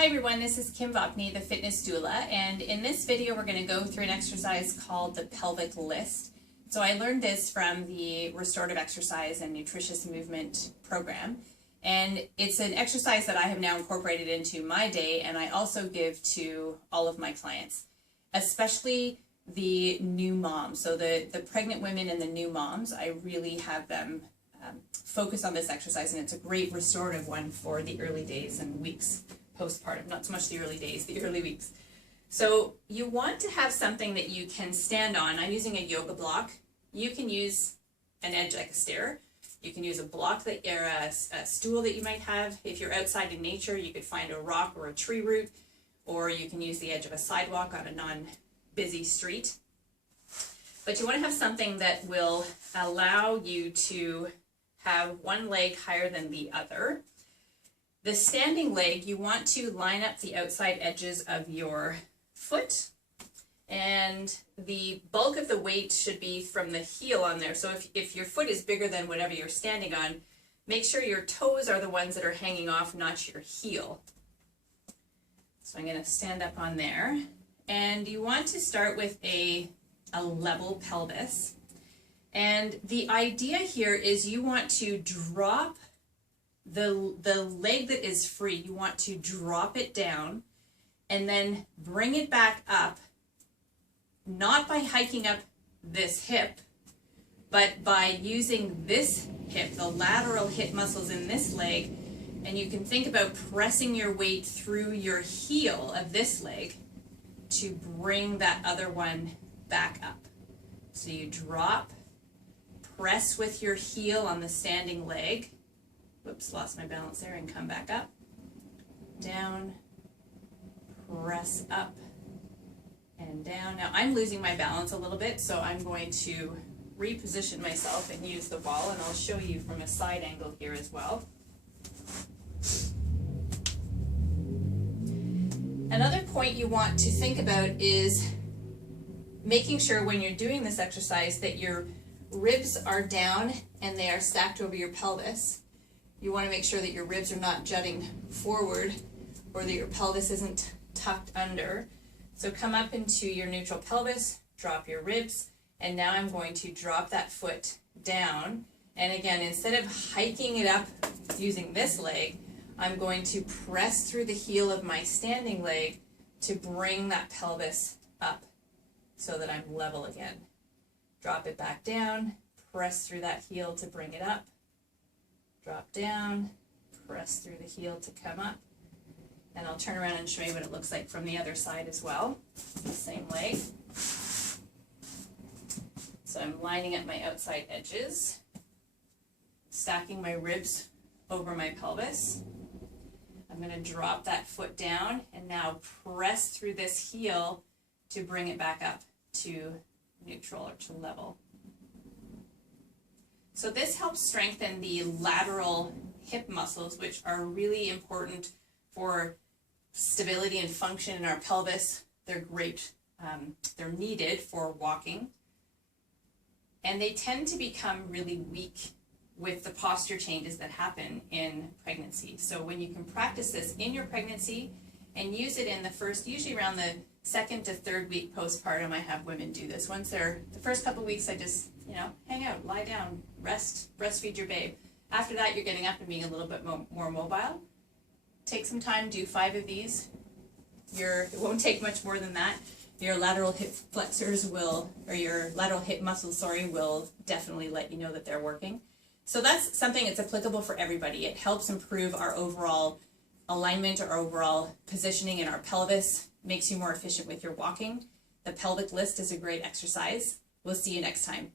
Hi everyone, this is Kim Vopni, the fitness doula, and in this video we're going to go through an exercise called the pelvic list. So I learned this from the Restorative Exercise and Nutritious Movement program, and it's an exercise that I have now incorporated into my day, and I also give to all of my clients, especially the new moms. So the pregnant women and the new moms, I really have them focus on this exercise, and it's a great restorative one for the early days and weeks postpartum, not so much the early days, the early weeks. So you want to have something that you can stand on. I'm using a yoga block. You can use an edge like a stair. You can use a block that, or a stool that you might have. If you're outside in nature, you could find a rock or a tree root, or you can use the edge of a sidewalk on a non-busy street. But you want to have something that will allow you to have one leg higher than the other. The standing leg, you want to line up the outside edges of your foot, and the bulk of the weight should be from the heel on there. So if your foot is bigger than whatever you're standing on, make sure your toes are the ones that are hanging off, not your heel. So I'm going to stand up on there, and you want to start with a level pelvis. And the idea here is you want to drop the leg that is free, you want to drop it down and then bring it back up, not by hiking up this hip, but by using this hip, the lateral hip muscles in this leg, and you can think about pressing your weight through your heel of this leg to bring that other one back up. So you drop, press with your heel on the standing leg. Whoops, lost my balance there, and come back up, down, press up, and down. Now I'm losing my balance a little bit, so I'm going to reposition myself and use the wall, and I'll show you from a side angle here as well. Another point you want to think about is making sure when you're doing this exercise that your ribs are down and they are stacked over your pelvis. You want to make sure that your ribs are not jutting forward or that your pelvis isn't tucked under. So come up into your neutral pelvis, drop your ribs, and now I'm going to drop that foot down. And again, instead of hiking it up using this leg, I'm going to press through the heel of my standing leg to bring that pelvis up so that I'm level again. Drop it back down, press through that heel to bring it up. Drop down, press through the heel to come up, and I'll turn around and show you what it looks like from the other side as well, the same leg. So I'm lining up my outside edges, stacking my ribs over my pelvis. I'm going to drop that foot down and now press through this heel to bring it back up to neutral or to level. So this helps strengthen the lateral hip muscles, which are really important for stability and function in our pelvis. They're great, they're needed for walking. And they tend to become really weak with the posture changes that happen in pregnancy. So when you can practice this in your pregnancy and use it in the first, usually around the second to third week postpartum, I have women do this. Once they're, the first couple weeks, I just, hang out, lie down, rest, breastfeed your babe. After that, you're getting up and being a little bit more mobile. Take some time, do 5 of these. It won't take much more than that. Your lateral hip flexors will, or your lateral hip muscles, sorry, will definitely let you know that they're working. So that's something that's applicable for everybody. It helps improve our overall alignment, our overall positioning in our pelvis, makes you more efficient with your walking. The pelvic list is a great exercise. We'll see you next time.